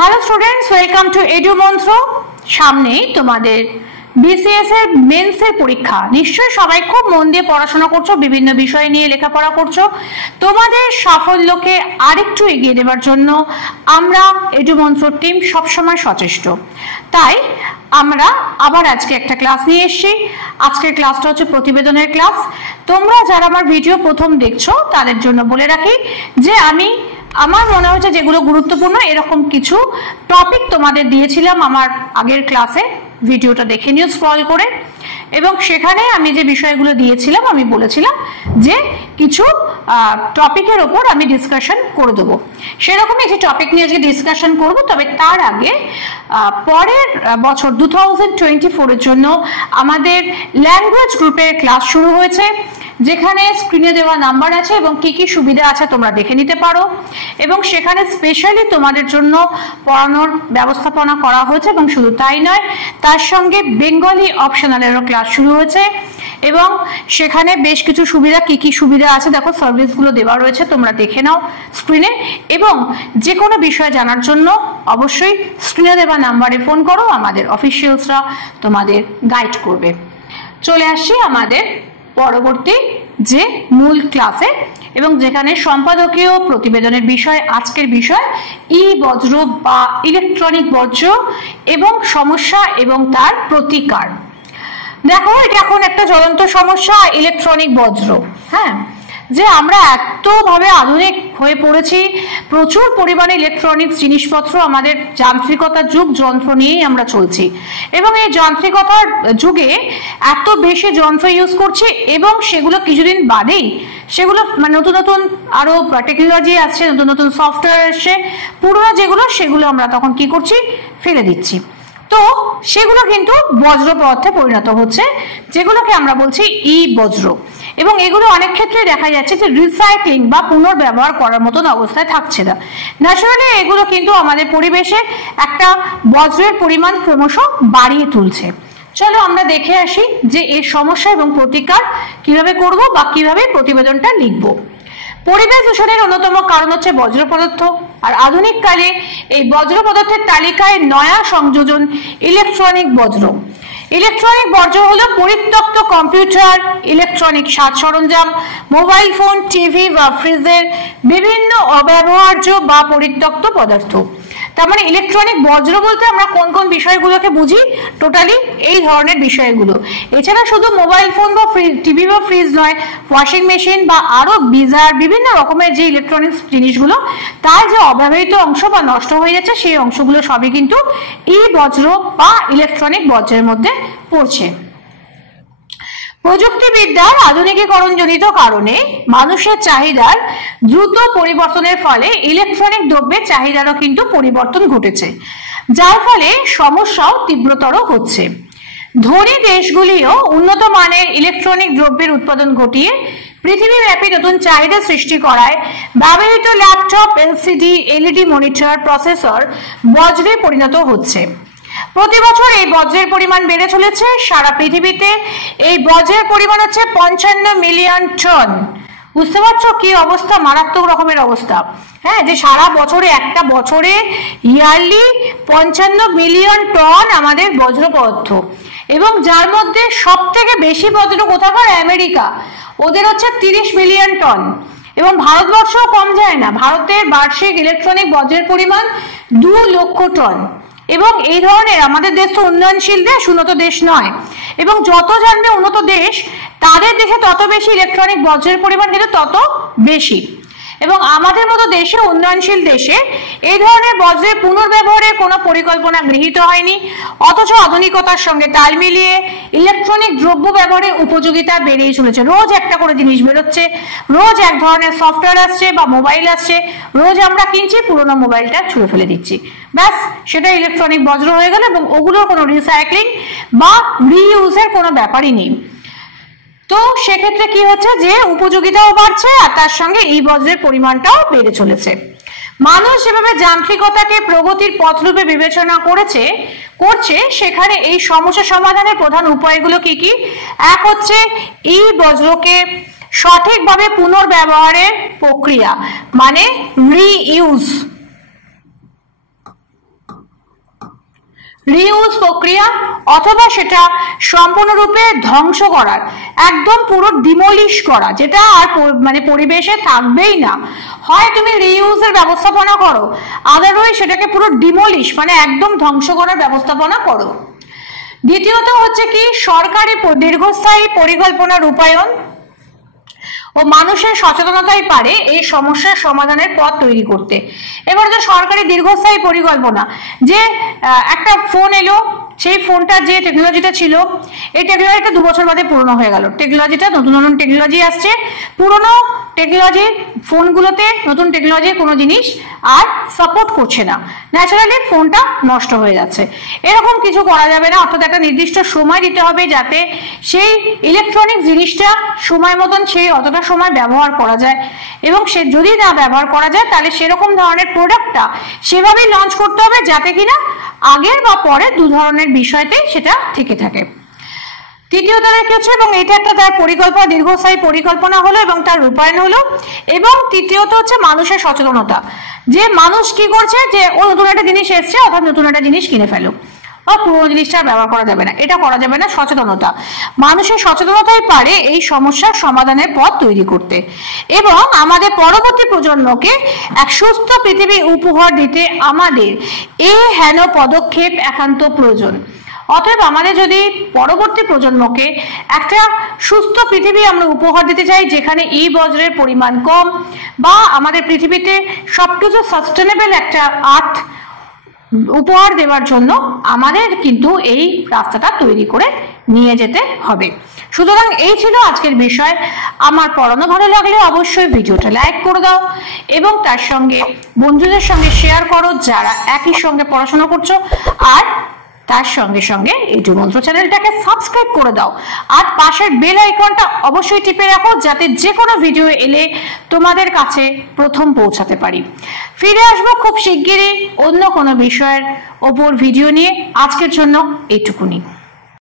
Hello students, welcome to edu মন্ত্র। সামনেই তোমাদের বিসিএস এর মেন্স এর পরীক্ষা। নিশ্চয়ই সবাই খুব মন দিয়ে পড়াশোনা করছো, বিভিন্ন বিষয় নিয়ে লেখাপড়া করছো। তোমাদের সাফল্যকে আরেকটু এগিয়ে দেওয়ার জন্য আমরা এডু মন্ত্র টিম সবসময় সচেষ্ট। তাই আমরা আবার আজকে একটা ক্লাস নিয়ে এসেছি। আজকের ক্লাসটা হচ্ছে প্রতিবেদনের ক্লাস। তোমরা যারা আমার ভিডিও প্রথম দেখছো তাদের জন্য বলে রাখি যে আমার মনে হচ্ছে যেগুলো গুরুত্বপূর্ণ এরকম কিছু টপিক তোমাদের দিয়েছিলাম আমার আগের ক্লাসে। ভিডিওটা দেখে নিও স্ক্রল করে, এবং সেখানে আমি যে বিষয়গুলো দিয়েছিলাম আমি বলেছিলাম যে কিছু টপিকের ওপর আমি ডিসকাশন করে দেবো। সেরকমই একটি টপিক নিয়ে আজকে ডিসকাশন করব। তবে তার আগে পরের বছর 2024 এর জন্য আমাদের ল্যাঙ্গুয়েজ গ্রুপের ক্লাস শুরু হয়েছে, যেখানে স্ক্রিনে দেওয়া নাম্বার আছে এবং কি কি সুবিধা আছে তোমরা দেখে নিতে পারো। এবং সেখানে স্পেশালি তোমাদের জন্য পড়ানোর ব্যবস্থাপনা করা হয়েছে, এবং শুধু তাই নয়, তার সঙ্গে বেঙ্গলি অপশনালেরও ক্লাস শুরু হয়েছে। এবং সেখানে বেশ কিছু সুবিধা, কি কি সুবিধা আছে দেখো, সার্ভিসগুলো দেওয়া রয়েছে, তোমরা দেখে নাও স্ক্রিনে। এবং যে কোনো বিষয় জানার জন্য অবশ্যই স্ক্রিনে দেওয়া নাম্বারে ফোন করো, আমাদের অফিসিয়ালসরা তোমাদের গাইড করবে। চলে আসছি আমাদের পরবর্তী যে মূল ক্লাসে, এবং যেখানে সম্পাদকীয় প্রতিবেদনের বিষয়, আজকের বিষয় ই বজ্র বা ইলেকট্রনিক বর্জ্য এবং সমস্যা এবং তার প্রতিকার। দেখো, এটা এখন একটা জ্বলন্ত সমস্যা, ইলেকট্রনিক বজ্র। হ্যাঁ, যে আমরা এতভাবে আধুনিক হয়ে পড়েছি, প্রচুর পরিমাণে ইলেকট্রনিক্স জিনিসপত্র, আমাদের যান্ত্রিকতার যুগ, যন্ত্র নিয়েই আমরা চলছি। এবং এই যান্ত্রিকতার যুগে এত বেশি যন্ত্র ইউজ করছি, এবং সেগুলো কিছুদিন বাদেই সেগুলো নতুন নতুন আরো টেকনোলজি আসছে, নতুন নতুন সফটওয়্যার আসছে, পুরোনো যেগুলো সেগুলো আমরা তখন কি করছি, ফেলে দিচ্ছি। তো সেগুলো কিন্তু বজ্র পদার্থে পরিণত হচ্ছে, যেগুলোকে আমরা বলছি ই বজ্র। এবং এগুলো অনেক ক্ষেত্রে দেখা যাচ্ছে যে রিসাইক্লিং বা পুনর্ব্যবহার করার মতন অবস্থায় থাকছে না। ন্যাচারালি এগুলো কিন্তু আমাদের পরিবেশে একটা বজ্রের পরিমাণ ক্রমশ বাড়িয়ে তুলছে। চলো আমরা দেখে আসি যে এর সমস্যা এবং প্রতিকার কিভাবে করব বা কিভাবে প্রতিবেদনটা লিখব। পরিবেশ দূষণের অন্যতম কারণ হচ্ছে বজ্র পদার্থ, আর আধুনিক কালে এই বজ্র পদার্থের তালিকায় নয়া সংযোজন ইলেকট্রনিক বজ্র। ইলেকট্রনিক বর্জ্য হলো পরিত্যক্ত কম্পিউটার, ইলেকট্রনিক সাজ সরঞ্জাম, মোবাইল ফোন, টিভি বা ফ্রিজের বিভিন্ন অব্যবহার্য বা পরিত্যক্ত পদার্থ। তার মানে ইলেকট্রনিক বজ্র বলতে আমরা কোন কোন বিষয়গুলোকে বুঝি, টোটালি এই ধরনের বিষয়গুলো। এছাড়া শুধু মোবাইল ফোন বা টিভি বা ফ্রিজ নয়, ওয়াশিং মেশিন বা আরো বিজার বিভিন্ন রকমের যে ইলেকট্রনিক্স জিনিসগুলো, তার যে অব্যবহৃত অংশ বা নষ্ট হয়ে যাচ্ছে, সেই অংশগুলো সবই কিন্তু ই বজ্র বা ইলেকট্রনিক বজ্রের মধ্যে পড়ছে। প্রযুক্তিবিদ্যার আধুনিকীকরণজনিত কারণে মানুষের চাহিদার দ্রুত পরিবর্তনের ফলে ইলেকট্রনিক দ্রব্যের চাহিদারও কিন্তু পরিবর্তন ঘটেছে, যার ফলে সমস্যাও তীব্রতর হচ্ছে। ধনী দেশগুলিও উন্নত মানের ইলেকট্রনিক দ্রব্যের উৎপাদন ঘটিয়ে পৃথিবীব্যাপী নতুন চাহিদা সৃষ্টি করায় ব্যবহৃত laptop, LCD, LED monitor, processor বজ্রে পরিণত হচ্ছে। প্রতি বছর এই বজ্রের পরিমাণ বেড়ে চলেছে। সারা পৃথিবীতে এই বজ্রের পরিমাণ হচ্ছে 55 মিলিয়ন টন। বুঝতে পারছো কি অবস্থা, মারাত্মক রকমের অবস্থা। হ্যাঁ, যে সারা বছরে একটা বছরে ইয়ারলি 55 মিলিয়ন টন আমাদের বজ্র পদার্থ, এবং যার মধ্যে সব থেকে বেশি বজ্র কোথাকার, আমেরিকা, ওদের হচ্ছে 30 মিলিয়ন টন। এবং ভারতবর্ষও কম যায় না, ভারতের বার্ষিক ইলেকট্রনিক বজ্রের পরিমাণ 2 লক্ষ টন। এবং এই ধরনের আমাদের দেশ তো উন্নয়নশীল দেশ, উন্নত দেশ নয়। এবং যত জানবে উন্নত দেশ, তাদের দেশে তত বেশি ইলেকট্রনিক বজ্রের পরিমাণ কিন্তু তত বেশি। এবং আমাদের মতো দেশে, উন্নয়নশীল দেশে, এই ধরনের বজ্রের পুনর্ব্যবহারের কোনো পরিকল্পনা গৃহীত হয়নি। অথচ আধুনিকতার সঙ্গে তাল মিলিয়ে ইলেকট্রনিক দ্রব্য ব্যবহারের উপযোগিতা বেড়েই চলেছে। রোজ একটা করে জিনিস বেরোচ্ছে, রোজ এক ধরনের সফটওয়্যার আসছে বা মোবাইল আসছে, রোজ আমরা কিনছি, পুরোনো মোবাইলটা ছুঁড়ে ফেলে দিচ্ছি, ব্যাস সেটা ইলেকট্রনিক বজ্র হয়ে গেল। এবং ওগুলোর কোনো রিসাইক্লিং বা রিইউজের কোনো ব্যাপারই নেই। তো সেক্ষেত্রে কি হচ্ছে, যে উপযোগিতাও বাড়ছে আর তার সঙ্গে এই বজ্রের পরিমাণটাও বেড়ে চলেছে। মানুষ যেভাবে যান্ত্রিকতাকে প্রগতির পথরূপে বিবেচনা করছে, সেখানে এই সমস্যা সমাধানের প্রধান উপায়গুলো কি কি? এক হচ্ছে এই বজ্রকে সঠিকভাবে পুনর্ব্যবহারের প্রক্রিয়া, মানে রিইউজ। রিউজ প্রক্রিয়া, অথবা সেটা সম্পূর্ণরূপে ধ্বংস করার, একদম পুরো ডিমলিশ করা, যেটা আর মানে পরিবেশে থাকবেই না। হয় তুমি রিইউজের ব্যবস্থাপনা করো, আদারওয়াইজ সেটাকে পুরো ডিমলিশ মানে একদম ধ্বংস করার ব্যবস্থাপনা করো। দ্বিতীয়ত হচ্ছে কি সরকারি দীর্ঘস্থায়ী পরিকল্পনা রূপায়ণ ও মানুষের সচেতনতাই পারে এই সমস্যার সমাধানের পথ তৈরি করতে। এবার যে সরকারি দীর্ঘস্থায়ী পরিকল্পনা, যে একটা ফোন এলো, সেই ফোনটা যে টেকনোলজিটা ছিল এই টেকনোলজিটা 2 বছর বাদে পুরনো হয়ে গেল, টেকনোলজিটা নতুন নতুন টেকনোলজি আসছে, পুরনো টেকনোলজি ফোনগুলোতে নতুন টেকনোলজির কোনো জিনিস আর সাপোর্ট করছে না, ন্যাচারালি ফোনটা নষ্ট হয়ে যাচ্ছে। এরকম কিছু করা যাবে না, অর্থাৎ একটা নির্দিষ্ট সময় দিতে হবে যাতে সেই ইলেকট্রনিক জিনিসটা সময় মতন সেই অতটা সময় ব্যবহার করা যায়, এবং সে যদি না ব্যবহার করা যায় তাহলে সেরকম ধরনের প্রোডাক্টটা সেভাবেই লঞ্চ করতে হবে যাতে কিনা আগের বা পরে 2 ধরনের বিষয়তে সেটা থেকে থাকে। তৃতীয়ত কি হচ্ছে, এবং এটা একটা তার পরিকল্পনা দীর্ঘস্থায়ী পরিকল্পনা হলো এবং তার রূপায়ণ হলো। এবং তৃতীয়ত হচ্ছে মানুষের সচেতনতা, যে মানুষ কি করছে, যে ও নতুন একটা জিনিস এসছে অর্থাৎ নতুন একটা জিনিস কিনে ফেলো, বা পুরোনো জিনিসটা ব্যবহার করা যাবে না, এটা করা যাবে না। সচেতনতা, মানুষের সচেতনতাই পারে এই সমস্যার সমাধানের পথ তৈরি করতে এবং আমাদের পরবর্তী প্রজন্মকে এক সুস্থ পৃথিবী উপহার দিতে আমাদের এই হেন পদক্ষেপ একান্ত প্রয়োজন। অতএব আমাদের যদি পরবর্তী প্রজন্মকে একটা সুস্থ পৃথিবী আমরা উপহার দিতে চাই, যেখানে ই বজ্রের পরিমাণ কম, বা আমাদের পৃথিবীতে সবকিছু সাস্টেনেবল একটা আর্থ উপহার দেওয়ার জন্য আমাদের কিন্তু এই রাস্তাটা তৈরি করে নিয়ে যেতে হবে। সুতরাং এই ছিল আজকের বিষয়। আমার পড়ানো ভালো লাগলে অবশ্যই ভিডিওটা লাইক করে দাও এবং তার সঙ্গে বন্ধুদের সঙ্গে শেয়ার করো যারা একই সঙ্গে পড়াশোনা করছো, আর তার সঙ্গে সঙ্গে এডু মন্ত্র চ্যানেলটাকে সাবস্ক্রাইব করে দাও, আর পাশের বেল আইকনটা অবশ্যই টিপে রাখো যাতে যে কোনো ভিডিও এলে তোমাদের কাছে প্রথম পৌঁছাতে পারি। ফিরে আসবো খুব শিগগিরই অন্য কোনো বিষয়ের ওপর ভিডিও নিয়ে। আজকের জন্য এইটুকুনি।